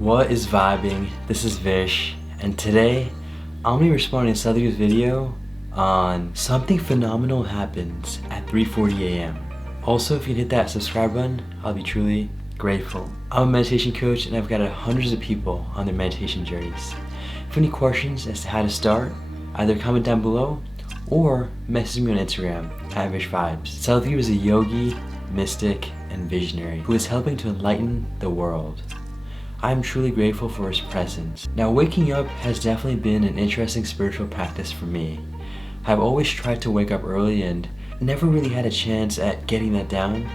What is vibing? This is Vish, and today I'm gonna be responding to Sadhguru's video on something phenomenal happens at 3:40 a.m. Also, if you hit that subscribe button, I'll be truly grateful. I'm a meditation coach and I've guided hundreds of people on their meditation journeys. If you have any questions as to how to start, either comment down below or message me on Instagram at VishVibes. Sadhguru is a yogi, mystic, and visionary who is helping to enlighten the world. I'm truly grateful for his presence. Now, waking up has definitely been an interesting spiritual practice for me. I've always tried to wake up early and never really had a chance at getting that down.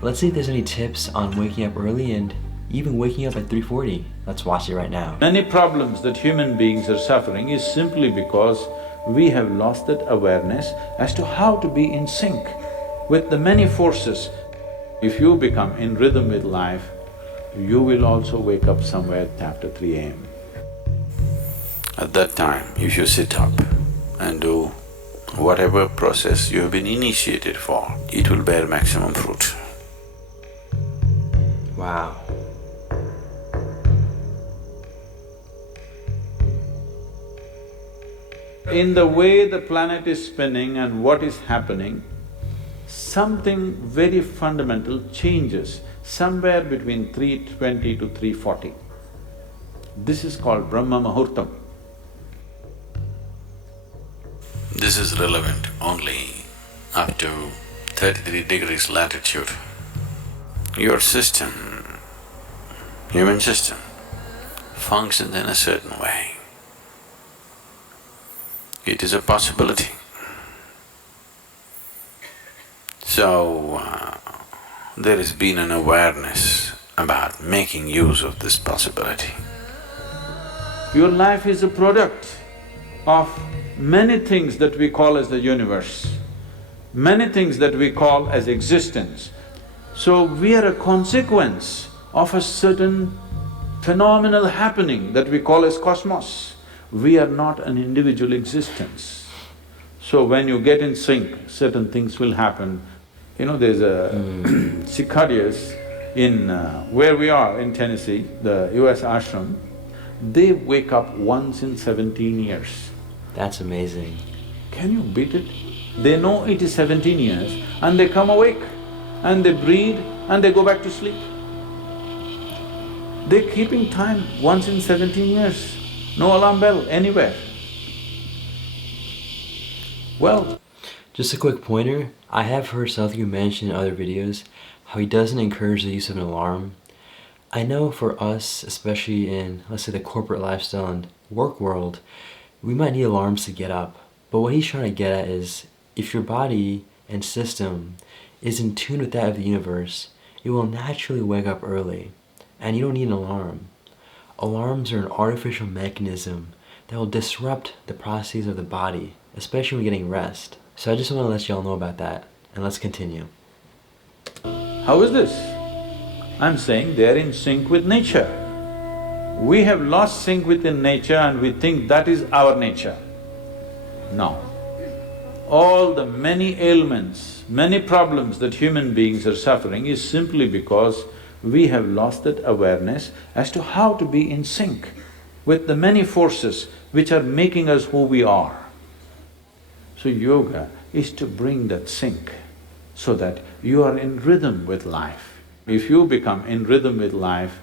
Let's see if there's any tips on waking up early and even waking up at 3:40. Let's watch it right now. Many problems that human beings are suffering is simply because we have lost that awareness as to how to be in sync with the many forces. If you become in rhythm with life, you will also wake up somewhere after 3 a.m. At that time, you should sit up and do whatever process you have been initiated for. It will bear maximum fruit. Wow. In the way the planet is spinning and what is happening, something very fundamental changes somewhere between 3:20 to 3:40. This is called Brahma Muhurtam. This is relevant only up to 33 degrees latitude. Your system, human system, functions in a certain way. It is a possibility. So, there has been an awareness about making use of this possibility. Your life is a product of many things that we call as the universe, many things that we call as existence. So we are a consequence of a certain phenomenal happening that we call as cosmos. We are not an individual existence. So when you get in sync, certain things will happen. You know, there's a cicadas in where we are in Tennessee, the US ashram, they wake up once in 17 years. That's amazing. Can you beat it? They know it is 17 years and they come awake and they breathe and they go back to sleep. They're keeping time once in 17 years, no alarm bell anywhere. Well, just a quick pointer, I have heard Sadhguru mention in other videos how he doesn't encourage the use of an alarm. I know for us, especially in, let's say, the corporate lifestyle and work world, we might need alarms to get up. But what he's trying to get at is, if your body and system is in tune with that of the universe, it will naturally wake up early, and you don't need an alarm. Alarms are an artificial mechanism that will disrupt the processes of the body, especially when getting rest. So I just want to let y'all know about that, and let's continue. how is this? I'm saying they're in sync with nature. We have lost sync within nature and we think that is our nature. No. All the many ailments, many problems that human beings are suffering is simply because we have lost that awareness as to how to be in sync with the many forces which are making us who we are. So yoga is to bring that sync so that you are in rhythm with life. If you become in rhythm with life,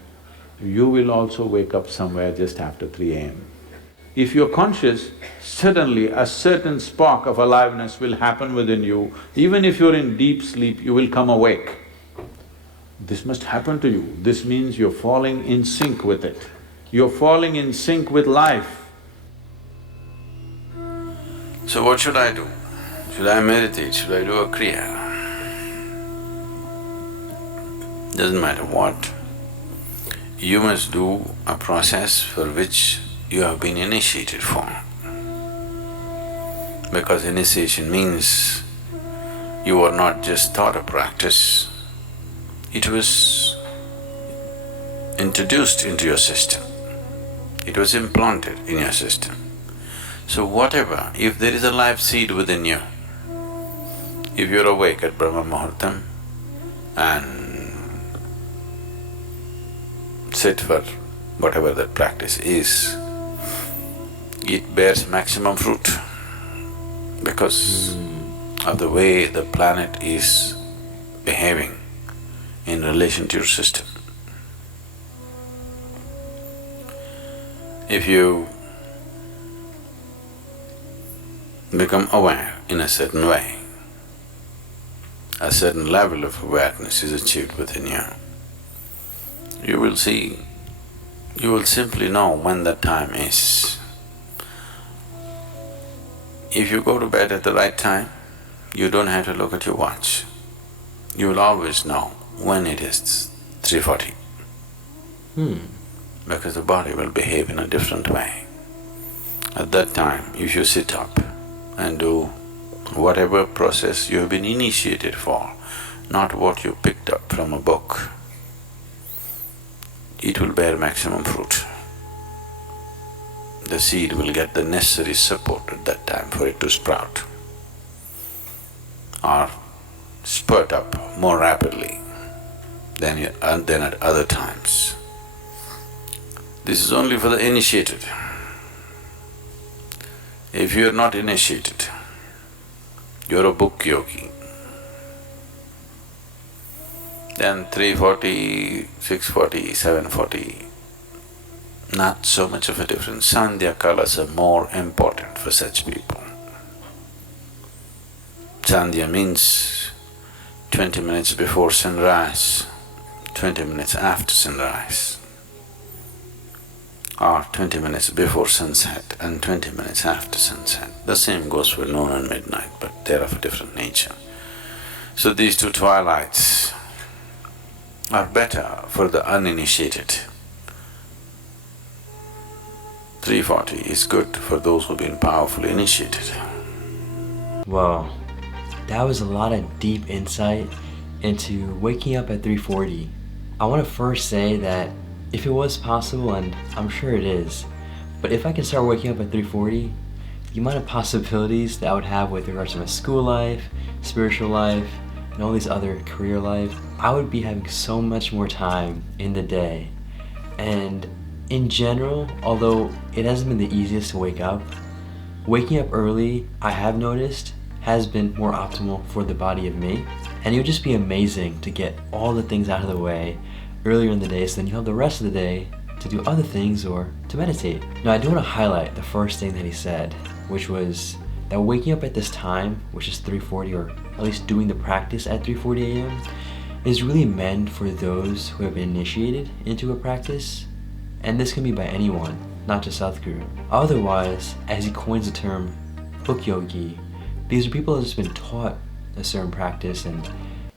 you will also wake up somewhere just after 3 a.m. If you're conscious, suddenly a certain spark of aliveness will happen within you. Even if you're in deep sleep, you will come awake. This must happen to you. This means you're falling in sync with it. You're falling in sync with life. So what should I do? Should I meditate? Should I do a kriya? Doesn't matter what. You must do a process for which you have been initiated for. Because initiation means you are not just taught a practice, it was introduced into your system, it was implanted in your system. So whatever, if there is a life seed within you, if you're awake at Brahma Muhurtam and sit for whatever that practice is, it bears maximum fruit because of the way the planet is behaving in relation to your system. If you become aware in a certain way, a certain level of awareness is achieved within you, you will see, you will simply know when that time is. If you go to bed at the right time, you don't have to look at your watch. You will always know when it is 3:40. Because the body will behave in a different way. At that time, if you sit up and do whatever process you have been initiated for, not what you picked up from a book, it will bear maximum fruit. The seed will get the necessary support at that time for it to sprout or spurt up more rapidly than at other times. This is only for the initiated. If you are not initiated, you are a book yogi, then 3:40, 6:40, 7:40, not so much of a difference. Sandhya kalas are more important for such people. Sandhya means 20 minutes before sunrise, 20 minutes after sunrise, or 20 minutes before sunset and 20 minutes after sunset. The same goes for noon and midnight, but they're of a different nature. So these two twilights are better for the uninitiated. 3:40 is good for those who've been powerfully initiated. Wow, that was a lot of deep insight into waking up at 3:40. I want to first say that if it was possible, and I'm sure it is, but if I can start waking up at 3:40, the amount of possibilities that I would have with regards to my school life, spiritual life, and all these other career life, I would be having so much more time in the day. And in general, although it hasn't been the easiest to wake up, waking up early, I have noticed, has been more optimal for the body of me. And it would just be amazing to get all the things out of the way earlier in the day, so then you have the rest of the day to do other things or to meditate. Now, I do want to highlight the first thing that he said, which was that waking up at this time, which is 3:40, or at least doing the practice at 3:40 a.m., is really meant for those who have been initiated into a practice. And this can be by anyone, not just Sadhguru. Otherwise, as he coins the term book yogi, these are people that have just been taught a certain practice, and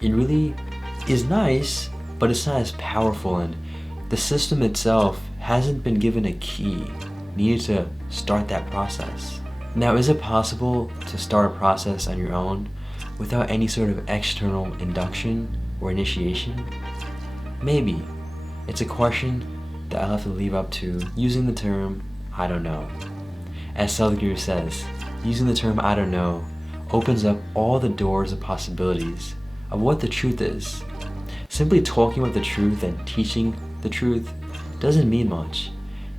it really is nice, but it's not as powerful, and the system itself hasn't been given a key needed to start that process. Now, is it possible to start a process on your own without any sort of external induction or initiation? Maybe. It's a question that I'll have to leave up to using the term I don't know. As Sadhguru says, using the term I don't know opens up all the doors of possibilities of what the truth is. Simply talking about the truth and teaching the truth doesn't mean much.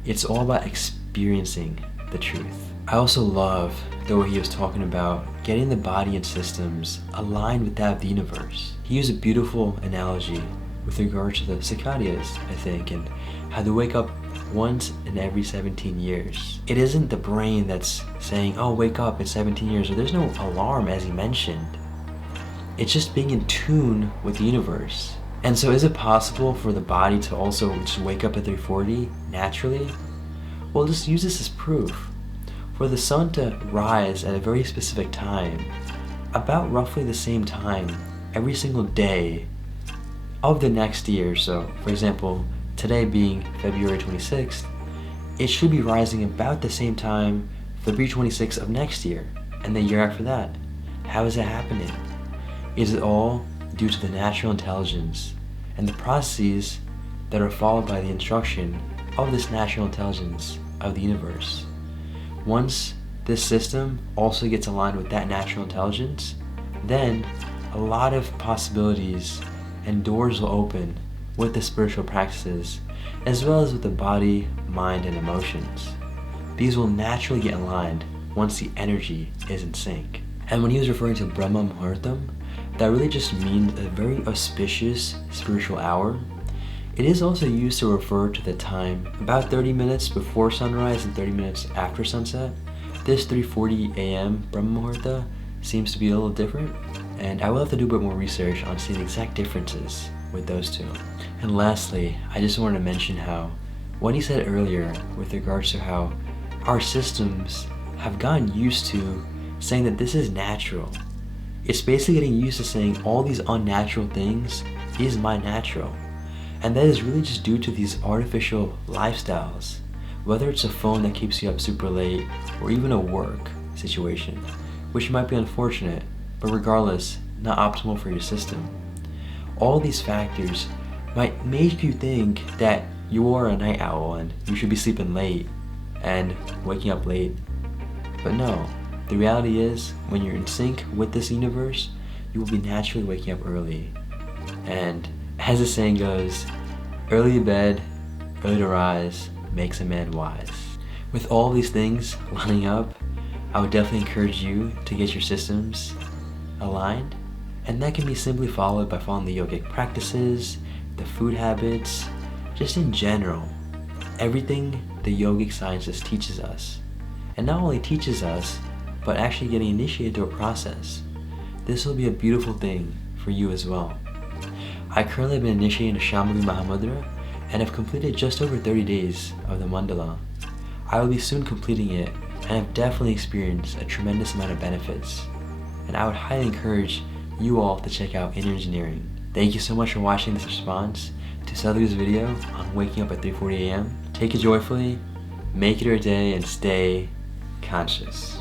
It's all about experiencing the truth. I also love the way he was talking about getting the body and systems aligned with that of the universe. He used a beautiful analogy with regard to the cicadas, I think, and how they wake up once in every 17 years. It isn't the brain that's saying, oh, wake up in 17 years, or there's no alarm, as he mentioned. It's just being in tune with the universe. And so is it possible for the body to also just wake up at 3:40 naturally? Well, just use this as proof. For the sun to rise at a very specific time, about roughly the same time, every single day of the next year. So, for example, today being February 26th, it should be rising about the same time February 26th of next year, and the year after that. How is it happening? Is it all due to the natural intelligence and the processes that are followed by the instruction of this natural intelligence of the universe? Once this system also gets aligned with that natural intelligence, then a lot of possibilities and doors will open with the spiritual practices as well as with the body, mind, and emotions. These will naturally get aligned once the energy is in sync. And when he was referring to Brahma Muhurtam, that really just means a very auspicious spiritual hour. It is also used to refer to the time about 30 minutes before sunrise and 30 minutes after sunset. This 3:40 a.m. Brahma Muhurta seems to be a little different, and I will have to do a bit more research on seeing the exact differences with those two. And lastly, I just wanted to mention how what he said earlier with regards to how our systems have gotten used to saying that this is natural. It's basically getting used to saying all these unnatural things is my natural. And that is really just due to these artificial lifestyles, whether it's a phone that keeps you up super late or even a work situation, which might be unfortunate, but regardless, not optimal for your system. All these factors might make you think that you are a night owl and you should be sleeping late and waking up late. But no, the reality is when you're in sync with this universe, you will be naturally waking up early. And as the saying goes, early to bed, early to rise makes a man wise. With all these things lining up, I would definitely encourage you to get your systems aligned, and that can be simply followed by following the yogic practices, the food habits, just in general, everything the yogic sciences teaches us. And not only teaches us, but actually getting initiated to a process. This will be a beautiful thing for you as well. I currently have been initiating the Shambhavi Mahamudra and have completed just over 30 days of the mandala. I will be soon completing it and have definitely experienced a tremendous amount of benefits. And I would highly encourage you all to check out Inner Engineering. Thank you so much for watching this response to Sadhguru's video on waking up at 3:40 a.m. Take it joyfully, make it your day, and stay conscious.